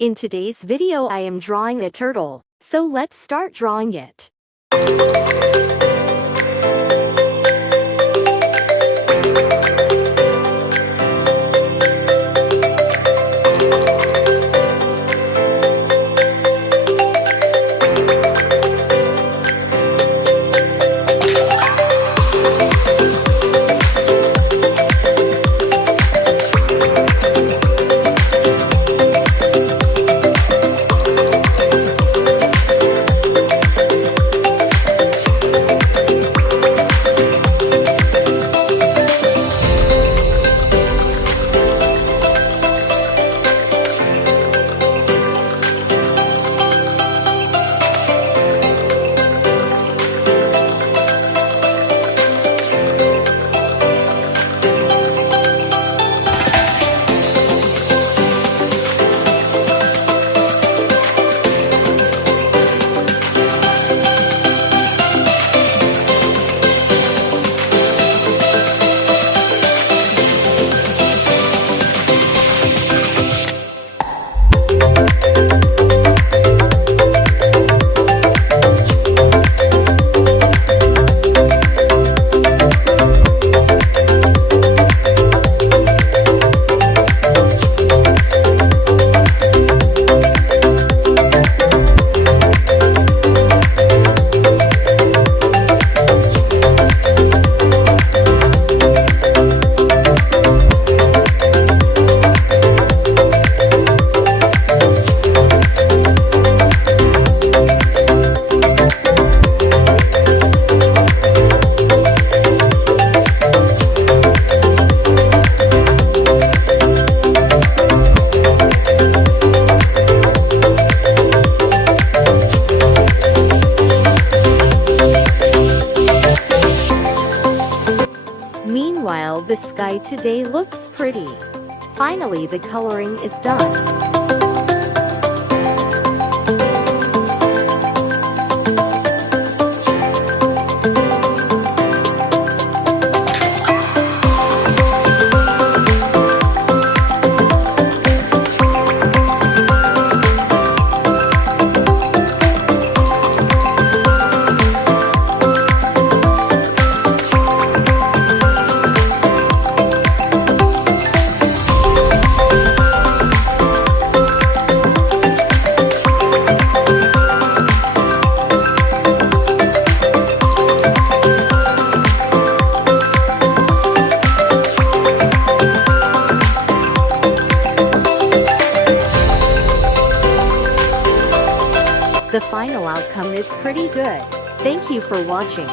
In today's video I am drawing a turtle, so let's start drawing it. Meanwhile, the sky today looks pretty. Finally, the coloring is done. The final outcome is pretty good. Thank you for watching.